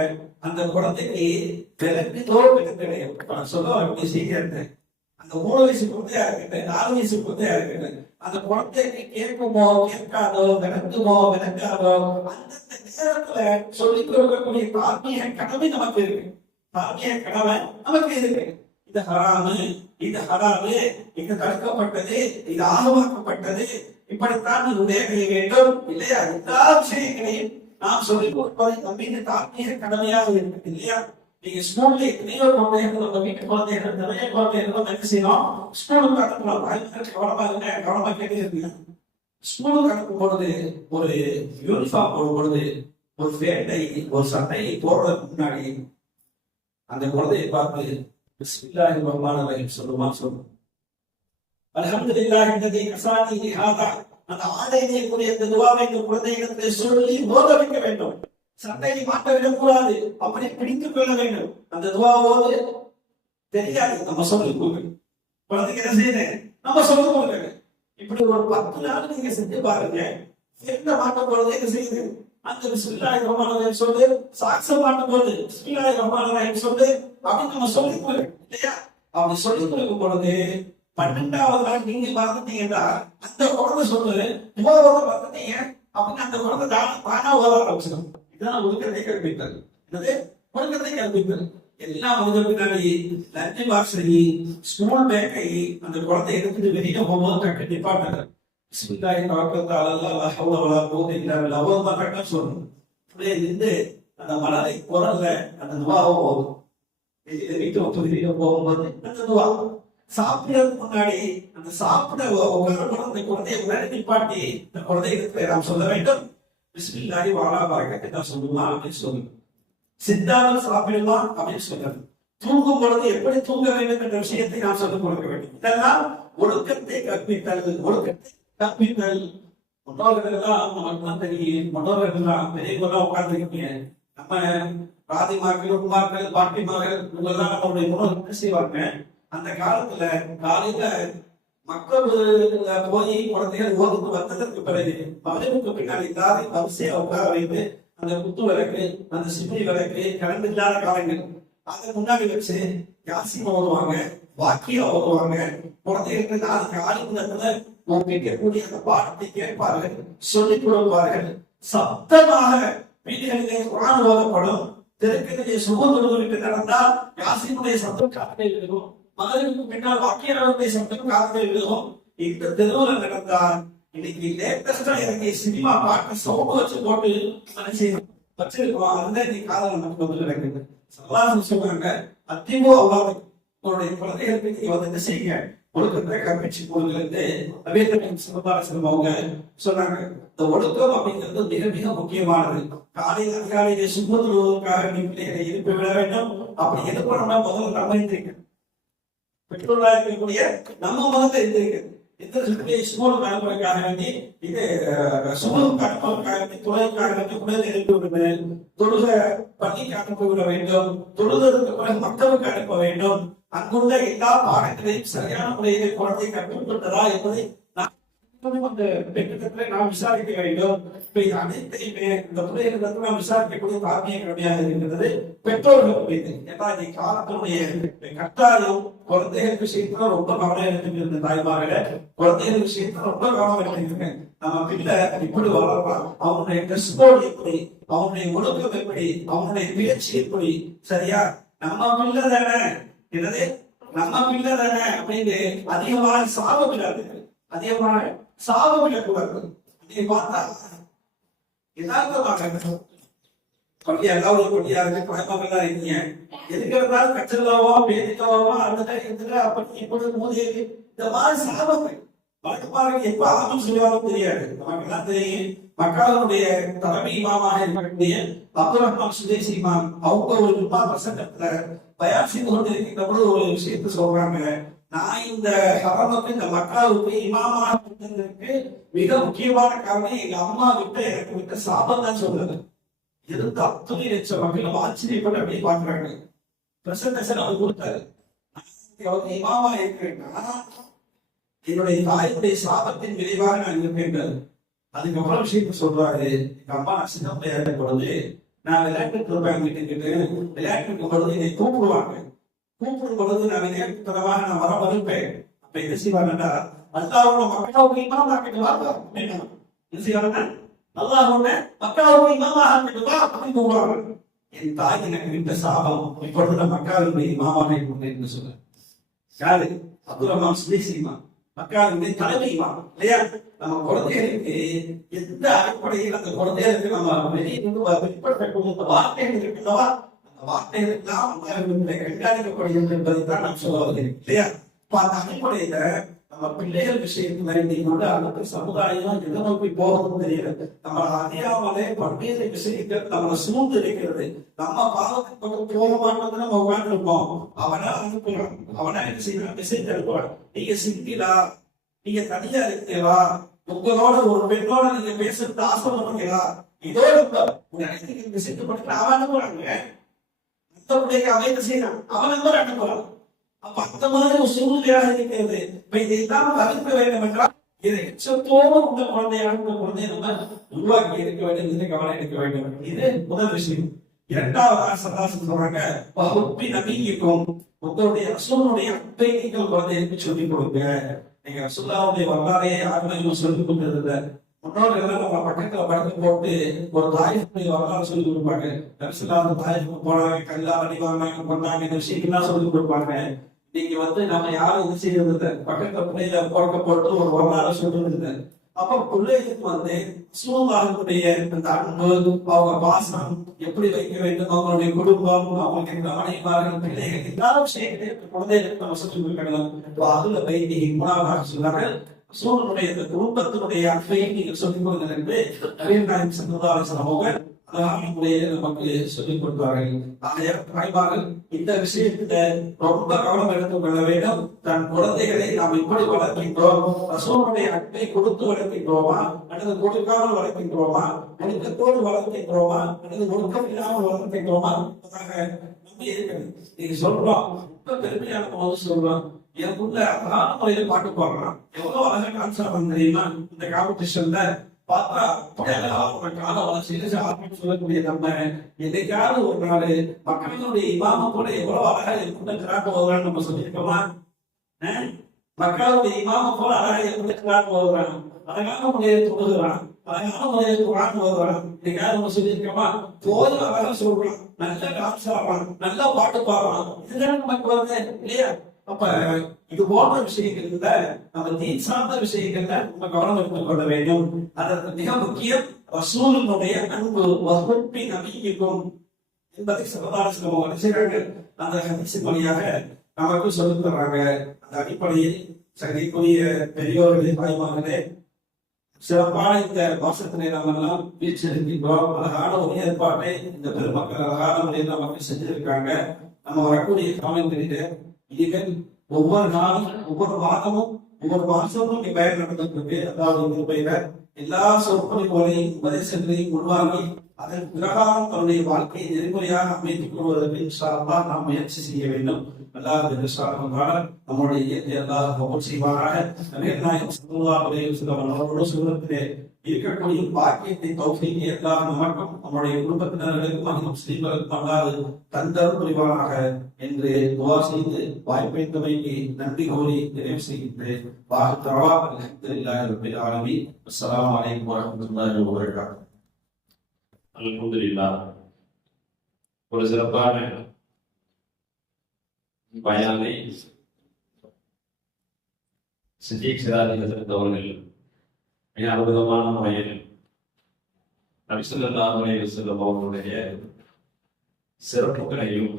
அந்த குழந்தைக்கு விலங்கு தோல்வி சொல்ல செய்கிறது. அந்த 3 வயசு குழந்தையா இருக்கட்டும், 4 வயசு குழந்தையா இருக்கட்டும், அந்த குழந்தைக்கு கேட்குமோ கேட்காதோ, விளக்குமோ விளக்காதோ, அந்தந்த நேரத்துல சொல்லிக் கொடுக்கக்கூடிய தார்மீக கடமை நமக்கு இருக்கு. தார்மீக கடமை நமக்கு இருக்கு. இது ஹராமு, இது ஹராமு, இது தடுக்கப்பட்டது, இது ஆகமாக்கப்பட்டது, இப்படித்தான் உடைய வேண்டும் இல்லையா? எல்லா விஷயங்களையும் நாம் சொல்லிக் கொடுப்பதை நம்பிக்கை தார்மீக கடமையாக இருக்கு இல்லையா? நீங்க ஸ்கூல்ல எத்தனையோ குழந்தைகள், நம்ம வீட்டு குழந்தைகள், நிறைய குழந்தைகள் என்ன செய்யணும்? ஸ்கூலுக்கு அனுப்பலாம். கவனமா இருங்க, கவனமா கேட்டு இருக்கீங்க. ஸ்கூலுக்கு அனுப்பும் பொழுது ஒரு யூனிஃபார்ம் போடும் பொழுது ஒரு பேட்டை, ஒரு சட்டையை போடுறதுக்கு முன்னாடி அந்த குழந்தையை பார்த்து பிஸ்மில்லாஹிர் ரஹ்மானிர் ரஹீம் சொல்லுமா சொல்லும். அல்ஹம்துலில்லாஹி அல்லதி கஸானி ஹாதா. அந்த ஆடையை கூடிய இந்த துஆவை இந்த குழந்தைகளுக்கு சொல்லி ஓத வைக்க வேண்டும். சட்டையை மாட்ட விடக்கூடாது, அப்படி பிடித்துக் கொள்ள வேண்டும். அந்த துஆவோடு தெரியாது நம்ம சொல்லிக் கொடுக்கணும். குழந்தைக்கு என்ன செய்யுது? நம்ம சொல்லிக் கொடுக்கணும். இப்படி ஒரு 10 நாள் நீங்க செஞ்சு பாருங்க. என்ன மாட்டம் குழந்தை என்ன செய்யுது? அந்த பிஸ்மில்லாஹிர் ரஹ்மானிர் ரஹீம் சொல்லு, சாக்ஸ மாட்டும் போது பிஸ்மில்லாஹிர் ரஹ்மானிர் ரஹீம் சொல்லு அப்படின்னு நம்ம சொல்லிக் கொடுக்கணும் இல்லையா? அப்படி சொல்லிக் கொடுக்கும் பொழுது 12வது நாள் நீங்க மறந்துட்டீங்கன்னா அந்த குழந்தை சொல்லு, துஆவோட மறந்துட்டீங்க அப்படின்னு அந்த குழந்தை தானா ஓத ஆரம்பிச்சிடும். இதான் ஒழுக்கத்தை கற்பித்தல். என்னது? ஒழுக்கத்தை கற்பித்தல். எல்லாம் ஒழுக்கத்தினாலே லஞ்ச் பாக்ஸை, ஸ்கூல் பேக்கை அந்த குழந்தை எடுத்துட்டு வெளியே போகும்போது கட்டு நிப்பாட்டாங்க. பிஸ்மில்லாஹி தவக்கல்து அலல்லாஹ் லா ஹவ்ல வலா குவத்த இல்லா பில்லாஹ் அவ்வளவு கரெக்டா சொல்லணும். அப்படியே இருந்து அந்த மனதை குரல்ல அந்த துஆவை ஓதும். வீட்டு வெளியே போகும்போது அந்த துஆ சாப்பிடறதுக்கு முன்னாடி அந்த சாப்பிட அந்த குழந்தைய முன்னாடி நிப்பாட்டி இந்த குழந்தைகளுக்கு நாம் சொல்ல வேண்டும், பிஸ்மில்லாஹி வஅலா பரக்கத்தினா சொல்லுமா அப்படின்னு சொல்லணும். சித்தாவில் சாப்பிடலாம் அப்படின்னு சொல்றது. தூங்கும் பொழுது எப்படி தூங்க வேண்டும் என்ற விஷயத்தை நாம் சொல்லிக் கொடுக்க வேண்டும். இதெல்லாம் ஒழுக்கத்தை கற்பித்தல். ஒழுக்கத்தை கற்பித்தல். முன்னோர்கள் எல்லாம் நமக்கு தெரியும். முன்னோர்கள் எல்லாம் பெரியவர்களா உட்கார்ந்துருக்கீங்க. நம்ம பாதிமார்கள், உமார்கள், பாட்டிமார்கள் இவங்கெல்லாம் நம்மளுடைய முன்னோர்கள் செய்வாங்க. அந்த காலத்துல காலையில மக்கள் போய் குழந்தைகள் ஓதுக்கு வந்ததற்கு பிறகு மகனுக்கு பின்னாடி தாரை வரிசையா உட்கார வைத்து அந்த குத்து விளக்கு, அந்த சிப்பி விளக்கு, கலந்து இல்லாத காலங்கள் அதை முன்னாடி வச்சு யாசின் ஓதுவாங்க, வாக்கியம் ஓதுவாங்க. குழந்தைகளுக்கு நாளைக்கு ஆளுநர்களை கேட்கக்கூடிய அந்த பாடத்தை கேட்பார்கள், சொல்லிக் கொடுப்பார்கள். சப்தமாக வீடுகளிலே குர்ஆன் ஓதப்படும். தெருக்களிலே சுபதொழுகைக்கு நடந்தால் யாசீனுடைய சத்தம் காதில் விழுகும். மகனுக்கு பின்னால் வாக்கியர்களுடைய சத்தம் காதில் விழுகும். இந்த தெருவில் நடந்தால் இன்னைக்கு லேட்டஸ்டா இறங்கிய சினிமா பாட்டு சவுண்ட் வச்சு போட்டு வச்சிருக்கோம். அதுதான் இன்னைக்கு காதல் நமக்கு வந்து நடக்குது. சல்லாஹ் சொல்றாங்க, அத்திமோ அல்லாஹ்வுடைய குழந்தைகளுக்கு நீங்க வந்து என்ன செய்யுங்க, ஒழுக்கத்தை கற்பிச்சு கொடுங்கிறது நபிகள் ஸல்லல்லாஹு அலைஹி அவங்க சொன்னாங்க. இந்த ஒழுக்கம் அப்படிங்கிறது மிக மிக முக்கியமானது. காலையில் அதிகாலையிலே சுபத்துவதற்காக பிள்ளைகளை எழுப்பி விட வேண்டும். அப்படி எழுப்பணும்னா முதல்ல நம்ம எழுந்திருக்கணும். பெற்றோராக இருக்கக்கூடிய நம்ம முதல்ல எழுந்திருக்கிறது. சுமூகம் அனுப்புவதற்காக வேண்டி இது சுமூகம் அனுப்புவதற்காக வேண்டி துணைக்காக வேண்டி குழந்தை எழுப்பி விடுவேன். தொழுக பள்ளிக்கு அனுப்பி விட வேண்டும். தொழுதற்கு பிறகு மக்களுக்கு அனுப்ப வேண்டும். அங்குள்ள எல்லா பாடங்களையும் சரியான முறையில் குழந்தை கற்றுக்கொண்டதா என்பதை அந்த பெண்ணிடத்திலே நாம் விசாரிக்க வேண்டும். அனைத்தையுமே இந்த பிள்ளைகளிடத்தில் நாம் விசாரிக்கக்கூடிய பாக்கியம் கிடையாது இருக்கிறது பெற்றோர்கள் மீது. ஏன்னா இன்னைக்கு காலத்தினுடைய கட்டாயம் குழந்தைகள் விஷயத்துல ரொம்ப கவனம் எடுத்துக்கிறது. தாய்மார்கள குழந்தைகள் விஷயத்துல ரொம்ப கவனம் எடுத்துக்கிறேன். நம்ம பிள்ளை இப்படி வளர்ப்பான், அவனுடைய ட்ரெஸ் கோட் எப்படி, அவனுடைய ஒழுக்கம் எப்படி, அவனுடைய முயற்சி எப்படி, சரியா நம்ம பிள்ளை தானே, என்னது நம்ம பிள்ளை தானே அப்படின்னு அதிகமாக சாபமிடாது, அதிகமாக சாபமிடக்கூடாது. நீ பார்த்தா யதார்த்தமாக கொள்கையா எல்லாரும் கொள்கையா இருக்கு, குழப்பமெல்லாம் இருக்கீங்க, எதுக்கிறதாலும் கச்சலாவோ பேதிக்கவாவோ அந்த அப்படி இப்பொழுது மோதியது இந்த மாதிரி சாபங்கள் வழக்கமாக எப்ப ஆகும் சொல்லுவாலும் தெரியாது. நமக்கு எல்லாம் தெரியும். மக்காவுடைய தலைமை இமாமாக இருக்கக்கூடிய அப்துல் ரஹ்மான் சுதேசி இமாம் அவங்க ஒரு பிரசங்கத்துல பயான் செய்து கொண்டிருக்கின்ற பொழுது ஒரு விஷயத்தை சொல்றாங்க. நான் இந்த ஹரமுக்கு இந்த மக்காவுக்கு இமாமாக இருந்ததற்கு மிக முக்கியமான காரணம் எங்க அம்மா விட்ட எனக்கு விட்ட சாபம் தான் சொல்றது. எதிர்த்து அத்துணை லட்சம் மக்கள் ஆச்சரியப்பட்டு அப்படியே பாக்குறாங்க. பிரசன்டேஷன் அவர் கொடுத்தாரு. இமாமா இருக்கிறேன்னா என்னுடைய தாயுடைய சாபத்தின் விளைவாக நான் இருக்கின்றது. அதுக்கப்புறம் விஷயத்த சொல்றாரு, எங்க அம்மா சின்ன பிள்ளையா இருக்கும் பொழுது நான் விளையாட்டுக்கு ரூபாய் வீட்டுக்கிட்டு விளையாட்டுக்கு பொழுது என்னை கூப்பிடுவாங்க. கூப்பிடும் பொழுது நான் விளையாட்டுத்தனமாக நான் வர மறுப்பேன். அப்ப என்ன செய்வாங்கன்னா, அல்லாஹ்வோட மக்காவுக்கு இமாம் ஆக்கிட்டு வா அப்படின்னா என்ன செய்வாங்கன்னா, அல்லாஹ்வோட மக்காவுக்கு இமாம் ஆக்கிட்டு வா அப்படின்னு கூப்பிடுவாங்க. என் தாய் எனக்கு விட்ட சாபம் இப்பொழுது மக்காவுடைய இமாமாக என்று சொல்ல யாரு? அப்துல் ரஹ்மான் சுதேசி இமாம், மக்காவுடைய தலைமை இமாம் இல்லையா? நம்ம குழந்தைகளுக்கு எந்த அடிப்படையில் அந்த குழந்தைகளுக்கு நம்ம வெளியிருந்து வெளிப்படுத்தக்கூடிய வார்த்தைகள் இருக்குல்லவா, அந்த வார்த்தைகளுக்கெல்லாம் கண்காணிக்கப்படுகிறது என்பதை தான் நாம் சொல்ல வருகிறேன் இல்லையா? அந்த அடிப்படையில நம்ம பிள்ளைகள் விஷயத்துல இன்னைக்கு அடுத்த சமுதாயம் எதை நோக்கி போகிறதும் தெரியல. நம்ம அறியாமலே பல்வேறு விஷயங்கள் நம்மளை சூழ்ந்து இருக்கிறது. நம்ம பாவத்துக்கு போக மாட்டோம்னு நம்ம உட்கார்ந்து இருப்போம். அவனா அனுப்புறான், அவனா என்ன செய்யறான், மெசேஜ் அனுப்புவான். நீங்க சிங்கிலா, நீங்க தனியா இருக்கீங்களா, உங்களோட ஒரு பெண்ணோட நீங்க பேசுறது ஆசைப்படுறீங்களா, இதோட மெசேஜ் பண்ணி அவன் அனுப்புறாங்க. மற்றவங்களுடைய அவன் என்ன செய்யறான், அவன் நம்பர் அனுப்புறான். அப்ப அந்த மாதிரி ஒரு சூழ்நிலையாக இருக்கிறது. இப்ப இதையெல்லாம் தவிர்க்க வேண்டும் என்றால் இதை எச்சத்தோடு உள்ள குழந்தையாக குழந்தைய நம்ம உருவாக்கி இருக்க வேண்டும், இதை கவனம் எடுக்க வேண்டும். இது முதல் விஷயம். இரண்டாவது சதாசம் சொல்றாங்க, பகுப்பி நபிக்கும் உங்களுடைய ரசூலுடைய அன்பை நீங்கள் குழந்தைகளுக்கு சொல்லிக் கொடுங்க. நீங்க ரசூலுல்லாஹ்வுடைய வரலாறையே யாருமே சொல்லிக் கொண்டிருந்த முன்னோர்கள் நம்ம பக்கத்துல படுத்து போட்டு ஒரு தாயினுடைய வரலாறு சொல்லிக் கொடுப்பாங்க. ரசூலுல்லாஹ் தாயிற்கு போனாங்க, கல்லால் அடிவாங்க, கொண்டாங்க, இந்த விஷயங்கள்லாம் சொல்லிக் கொடுப்பாங்க. நீங்க நம்ம யாரும் இது செய்யறது பக்கத்துல பிள்ளைல பிறக்க போட்டு ஒரு வரலாறு சொல்றது. அப்ப பிள்ளைகளுக்கு சூழ்நிலைய அந்த அன்பு, அவங்க பாசம் எப்படி வைக்க வேண்டும், அவங்களுடைய குடும்பம், அவங்களுக்கு கவனிப்பார்கள், பிள்ளைகள் எல்லா விஷயங்களையும் குழந்தைகளுக்கு நம்ம சொல்லிக் கொடுக்கணும். அதுல வைத்தி மூணாவது சொன்னார்கள், சூழலுடைய குடும்பத்தினுடைய அன்பை நீங்கள் சொல்லிக் கொடுங்கள் என்று நபிகள் நாயகம் ஸல்லல்லாஹு அலைஹி வஸல்லம் நமக்கு சொல்லிக் கொடுத்தார்கள். இந்த விஷயத்துல ரொம்ப கவனம் எடுத்துக் கொள்ள வேண்டும். தன் குழந்தைகளை நாம் இப்படி வளர்க்கின்றோம், ரசூலுடைய அன்பை கொடுத்து வளர்க்கின்றோமா அல்லது கொடுக்காமல் வளர்க்கின்றோமா, ஒழுக்கத்தோடு வளர்க்கின்றோமா அல்லது ஒழுக்கம் இல்லாமல் வளர்க்கின்றோமா நம்பி இருக்கிறது. நீங்க சொல்றோம், ரொம்ப பெருமையான போது சொல்றோம், எனக்குள்ள அழகான முறையில பாட்டு போடுறான், எவ்வளவு அழகா டான்ஸ் ஆடுறாங்க தெரியுமா, இந்த காம்படிஷன்ல பார்த்தா கால வளர்ச்சி சொல்லக்கூடிய நம்ம என்னைக்காவது ஒரு நாள் மக்களுடைய இமாம கூட எவ்வளவு அழகா இருக்குன்னு நம்ம சொல்லியிருக்கோமா? மக்களுடைய இமாம போல அழகாக எப்படி குரான் ஓதுறான், அழகான முறையை தொழுகிறான், அழகான முறையை குரான் ஓதுறான். இன்னைக்கு நம்ம சொல்லியிருக்கோமா, போது அழகா சொல்றான், நல்ல டான்ஸ் ஆடுறான், நல்லா பாட்டு பாடுறான், இதுதான் நமக்கு வருது இல்லையா? அப்ப இது போன்ற விஷயங்கள்ல நம்ம தீன் சார்ந்த விஷயங்கள்ல நம்ம கவனம் எடுத்துக் கொள்ள வேண்டும். அதற்கு மிக முக்கியம் ரசூலுடைய அன்பு, வகுப்பின் நம்பிக்கைக்கும் என்பதை சரதாரர்கள் அந்த ஹதீஸின் வழியாக நமக்கு சொல்லித் தர்றாங்க. அந்த அடிப்படையில் சகைக்குரிய பெரியோர்களே, தாய்மார்களே, சிறப்பான இந்த மாசத்தினை நாம் எல்லாம் வீச்சிருக்கின்றோம். அழகான ஒரு ஏற்பாட்டை இந்த பெருமக்கள் அழகான முறையில் நமக்கு செஞ்சிருக்காங்க. நம்ம வரக்கூடிய காலங்களிலே நீங்கள் ஒவ்வொரு நாளும், ஒவ்வொரு வாரமும், ஒவ்வொரு மாசமும் பயன் நடந்திருக்கு. அதாவது பயிர எல்லா சொற்பொழிவுகளையும் உபதேசங்களையும் உருவாக்கி அதன் பிரகாரம் தன்னுடைய வாழ்க்கையை நெறிமுறையாக அமைத்துக் கொள்வதற்கு இன்ஷா அல்லாஹ் நாம் முயற்சி செய்ய வேண்டும். நம்முடைய இருக்கக்கூடிய பாக்கியத்தை தௌஃபீக் எல்லாம் நமக்கும் நம்முடைய குடும்பத்தினர்களுக்கும் முஸ்லிம்களுக்கும் அல்லாது தந்தர் புரிவானாக என்று துஆ செய்து வாய்ப்பளித்தமைக்கு நன்றி கூறி நிறைவு செய்கின்றேன். அல்ஹம்துலில்லாஹி ரப்பில் ஆலமீன். அஸ்ஸலாமு அலைக்கும் வரஹ்மத்துல்லாஹி வபரகாத்துஹு. அல்ஹம்துலில்லாஹ். ஒரு சிறப்பான பயானை சித்திக் சிராஜ் ஹஸரத் அவர்கள் மிக அற்புதமான முறையில் நபி ஸல்லல்லாஹு அலைஹி வஸல்லம் அவர்களுடைய சிறப்புகளையும்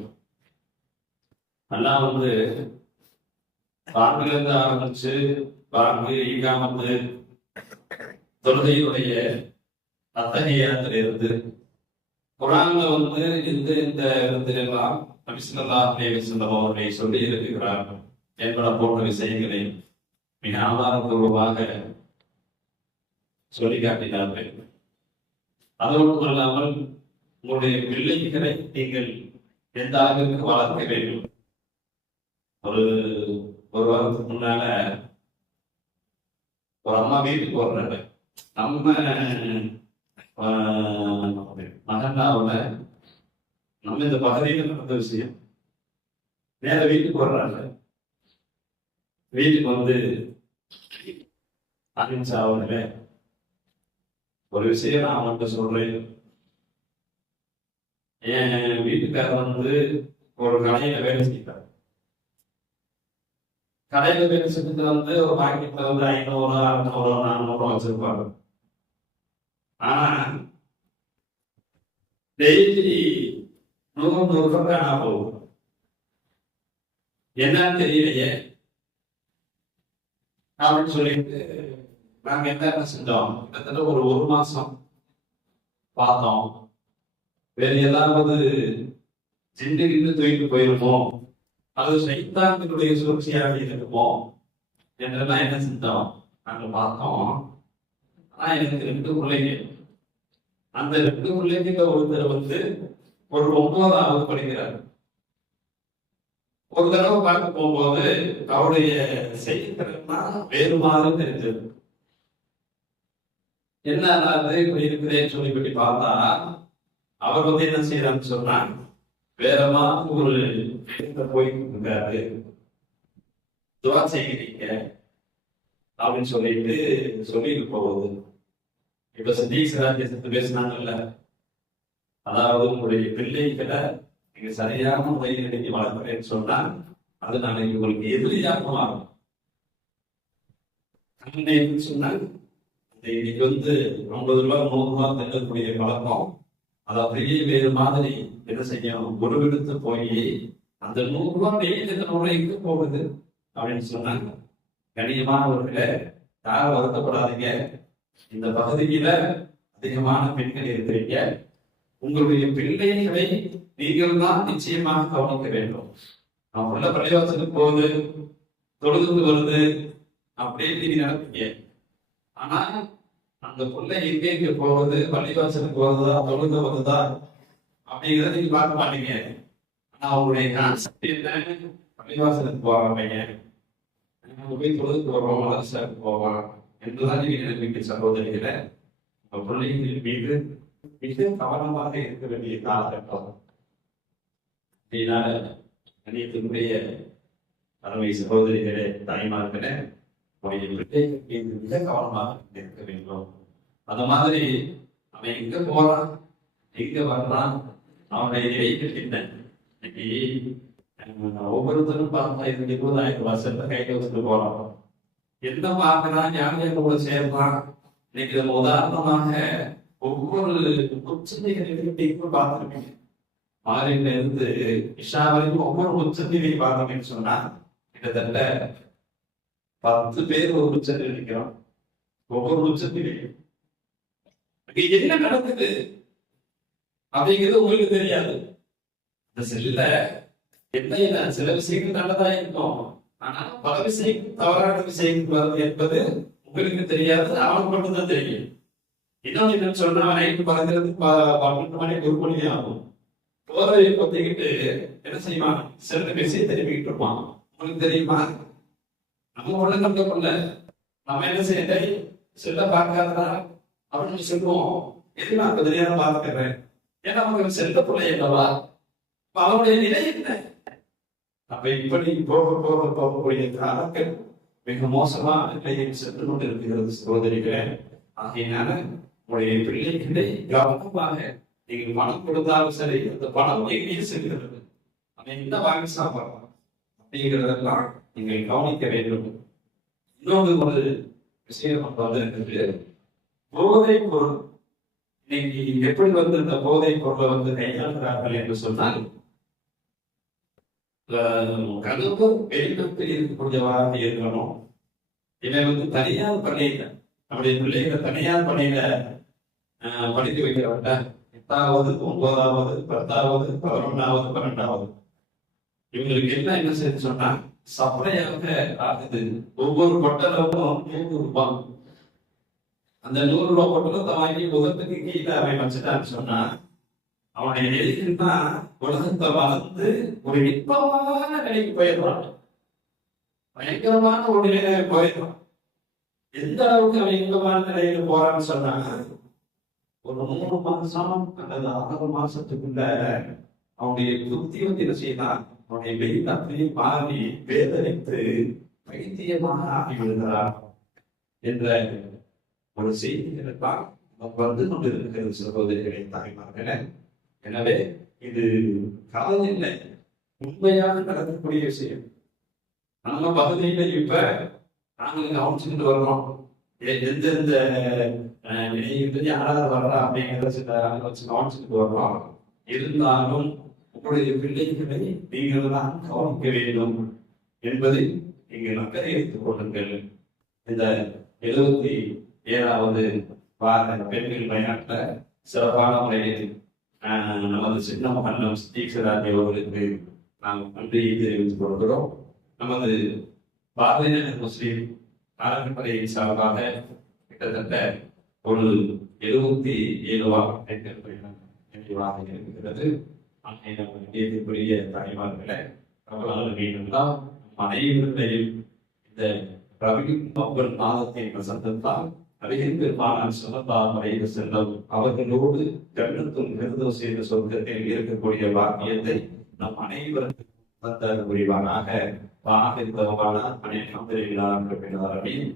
அல்லாஹ் பாங்கிலிருந்து ஆரம்பிச்சு பாங்கு ஈகாமத்து தொழுகையுடைய அத்தகையத்திலிருந்து குரான்ல இந்த இந்த இடத்திலெல்லாம் நபி ஸல்லல்லாஹு அலைஹி வஸல்லம் அவர்களை சொல்லி இருக்கிறார் என்பன போன்ற விஷயங்களை மிக ஆதாரபூர்வமாக சொல்லி காட்டினார்கள். அதோடு அல்லாமல் உங்களுடைய பிள்ளைகளை நீங்கள் எந்த அளவிற்கு வளர்க்க வேண்டும். ஒரு வாரத்துக்கு முன்னால ஒரு அம்மா வீட்டுக்கு வர்றாங்க. நம்ம மகனாவில் நம்ம இந்த பகுதியில் நடந்த விஷயம் நேர வீட்டுக்கு வர்றாங்க. வீட்டுக்கு அகிம்சாவில் ஒரு விஷயம் நான் அவன்கிட்ட சொல்றேன். என் வீட்டுக்காரர் ஒரு கடையில வேலை செய்யறாரு. கடையில வேலை செஞ்சுட்டு ஒரு பாக்கெட்ல 500, 600, 400 வச்சிருப்பாரு. ஆனா டெய்லி 100 ரூபாய் நான் போகும். என்னன்னு தெரியலையே அப்படின்னு சொல்லிட்டு நாங்க என்ன செஞ்சோம், கிட்டத்தட்ட ஒரு மாசம் பார்த்தோம். வேற ஏதாவது சிண்டுகிட்டு தூக்கிட்டு போயிருமோ, அது சைத்தானுடைய சுழற்சியாக இருக்குமோ என்றெல்லாம் என்ன செஞ்சோம் நாங்க பார்த்தோம். ஆனா எனக்கு 2 பிள்ளைங்க. அந்த 2 பிள்ளைங்க ஒருத்தர் ஒரு 9வது படிக்கிறார். ஒரு தடவை பார்க்க போகும்போது அவருடைய செய்தித்திறன்னா வேறு மாதிரி தெரிஞ்சது. என்ன இப்படி இருக்குதேன்னு சொல்லிப்படி பார்த்தா அவர் என்ன செய்யறான்னு சொன்னா வேற மாதிரி ஒரு போயிட்டு இருக்காரு. துவா செய்கிறீங்க அப்படின்னு சொல்லிட்டு போகுது. இப்ப சித்திக் சிராஜ் பேசினாங்கல்ல, அதாவது உங்களுடைய பிள்ளைகளை நீங்க சரியான முறையில் எடுத்து வளர்க்கிறேன்னு சொன்னா அது நாளைக்கு உங்களுக்கு எதிரியாக மாறும். சொன்னா இன்னைக்கு 50 ரூபாய் 100 ரூபாய் தள்ளக்கூடிய பழக்கம் அது அப்படியே வேறு மாதிரி என்ன செய்யும், உருவெடுத்து போய் அந்த 100 ரூபாய் எங்க போகுது அப்படின்னு சொன்னாங்க. கணியமானவர்களே, யாரும் வருத்தப்படாதீங்க. இந்த பகுதியில அதிகமான பெண்கள் இருக்கிறீங்க. உங்களுடைய பிள்ளைகளை நீங்கள் தான் நிச்சயமாக கவனிக்க வேண்டும். நான் உள்ள பள்ளிவாசலுக்கு போகுது, தொழுது வருது அப்படியே நீங்க நடப்பீங்க. ஆனா அந்த பிள்ளை எங்க போகுது, பள்ளிவாசலுக்கு போகுதா, தொழுது வருதா அப்படிங்கிறத நீங்க பார்க்க மாட்டீங்க. ஆனா அவங்களுடைய கான்செப்ட் என்ன, பள்ளிவாசலுக்கு போவாங்க, போய் தொழுதுக்கு வருவோம், மதரசாவுக்கு போவான் என்றுதான் நீங்க நினைப்பீங்க. சகோதரிகளை பிள்ளைகளின் மீது மிக கவனமாக இருக்க வேண்டிய காலகட்டம். கணியத்தினுடைய அருமை சகோதரிகளே, தாய்மார்களே, மிக கவனமாக இருக்க வேண்டும். அந்த மாதிரி அவன் எங்க போறான், எங்க வர்றான், அவனுடைய நிலைகள் என்ன? இன்னைக்கு ஒவ்வொருத்தரும் பார்த்தா இது 20,000 வருஷத்துல கையில வச்சுட்டு போறான். என்ன பார்க்கிறான், யார் கூட சேர்றான். இன்னைக்கு நம்ம உதாரணமாக ஒவ்வொரு உச்சநிலைகளையும் பார்த்திருப்பீங்க. மாலையில இருந்து இஷா வரைக்கும் ஒவ்வொரு உச்சநிலையை பார்த்தோம்னு சொன்னா கிட்டத்தட்ட 10 பேர் ஒரு உச்சத்தில் நிற்கிறோம். ஒவ்வொரு உச்சத்திலையும் என்ன நடக்குது அப்படிங்கிறது உங்களுக்கு தெரியாது. இந்த செல்ல என்ன சில விஷயங்கள் நல்லதா இருக்கும், ஆனா பல விஷயங்கள் தவறான விஷயங்கள் வருது என்பது உங்களுக்கு தெரியாது, அவனுக்கு மட்டும்தான் தெரியும். இன்னொன்னு என்ன சொன்னா, நைட்டு பறக்கிறது 12 மணி 1 மணி ஆகும். போறவை பத்திக்கிட்டு என்ன செய்வான், சில பேசியை திரும்பிக்கிட்டு இருப்பான். உங்களுக்கு தெரியுமா? நம்ம உலகம்ல நம்ம என்ன செய்ய செல்ல பார்க்காதா அப்படின்னு சொல்லுவோம். எது நான் கொஞ்ச நேரம் பார்த்துக்கிறேன், ஏன்னா அவங்க செல்ல பிள்ளை என்னவா, அவனுடைய நிலை என்ன? அப்ப இப்படி போகக்கூடிய காலங்கள் மிக மோசமான நிலையில் சென்று கொண்டு இருக்கிறது சகோதரிகளே. ஆகையினால உங்களுடைய பிள்ளைகளை கவனமாக நீங்கள் பணம் கொடுத்தாலும் சரி, அந்த பணம் எங்கேயும் செல்கிறது, அவன் என்ன வாங்கி சாப்பிடலாம் அப்படிங்கிறதெல்லாம் நீங்கள் கவனிக்க வேண்டும். இன்னொரு ஒரு விஷயம் வந்து போதை பொருள். இன்னைக்கு எப்படி வந்து இந்த போதை பொருளை கையாளுகிறார்கள் என்று சொன்னால், கனவு வெளிநாட்டில் இருக்கக்கூடியவராக இருக்கணும். இவன் தனியார் பள்ளியில நம்முடைய பிள்ளைகளை தனியார் பள்ளியில படித்து வைக்கிறவங்க 8வது 9வது 10வது 11வது 12வது இவங்களுக்கு என்ன செய்து சொன்னா சப்ளையாக ஆகுது. ஒவ்வொரு பொட்டலும் 100 ரூபாய். அந்த 100 ரூபாய் பொட்டலத்தை வாங்கி உதத்துக்கு கீழே அவன் வச்சுட்டான்னு சொன்னா அவனை எழுதினா உலகத்தை வளர்ந்து ஒரு இன்பமான நிலைக்கு போயிடுறான், பயங்கரமான ஒரு நிலையில போயிடுறான். எந்த அளவுக்கு அவன் இன்பமான நிலையில போறான்னு சொன்னாங்க, ஒரு 3 மாசம் அல்லது 6 மாசத்துக்குள்ள அவனுடைய புத்தி என்ன செய்யலாம், அவனுடைய வெளிநாட்டிலே மாறி வேதனைத்து பைத்தியமாக ஆகி விடுகிறார் என்ற ஒரு செய்திகளுக்காக வந்து கொண்டிருக்கிறது சகோதரிகளை, தாய்மார்களே. எனவே இது கவலை இல்லை, உண்மையாக நடக்கக்கூடிய விஷயம். நம்ம பகுதியில இப்ப நாங்கள் கவனிச்சுட்டு வர்றோம், எந்தெந்த யாராவது வர்றா அப்படிங்கிறத வச்சு கவனிச்சுட்டு வர்றோம். இருந்தாலும் உங்களுடைய பிள்ளைகளை நீங்கள் தான் கவனிக்க வேண்டும் என்பதை நீங்கள் அக்கறை வைத்துக் கொள்ளுங்கள். இந்த 77வது வார பெண்கள் பயணத்துல சிறப்பான முறையில் நமது சின்ன மகன் தீக்ஷராஜ் அவர்களுக்கு நாங்கள் நன்றியை தெரிவித்துக் கொள்கிறோம். நமது பாரதிய முஸ்லீம் அறக்கட்டளையின் சார்பாக கிட்டத்தட்ட ஒரு 77 வார பெண்கள் பயணம் நினைவாக இருக்கிறது. பெரிய தாய்மார்களே, பிரபலங்களாம் அனைவர்களையும் இந்த ரவி மக்கள் மாதத்தை வசந்தத்தால் நபிகள் பெருமானார் ஸல்லல்லாஹு அலைஹி வஸல்லம் அவர்களோடு ஜன்னத்துல் ஃபிர்தௌஸ் என்ற சொர்க்கத்தில் இருக்கக்கூடிய பாக்கியத்தை நம் அனைவருக்கும் தந்த புரிவானாக. வாஹிர் தவானா அல்ஹம்துலில்லாஹி ரப்பில் ஆலமீன்.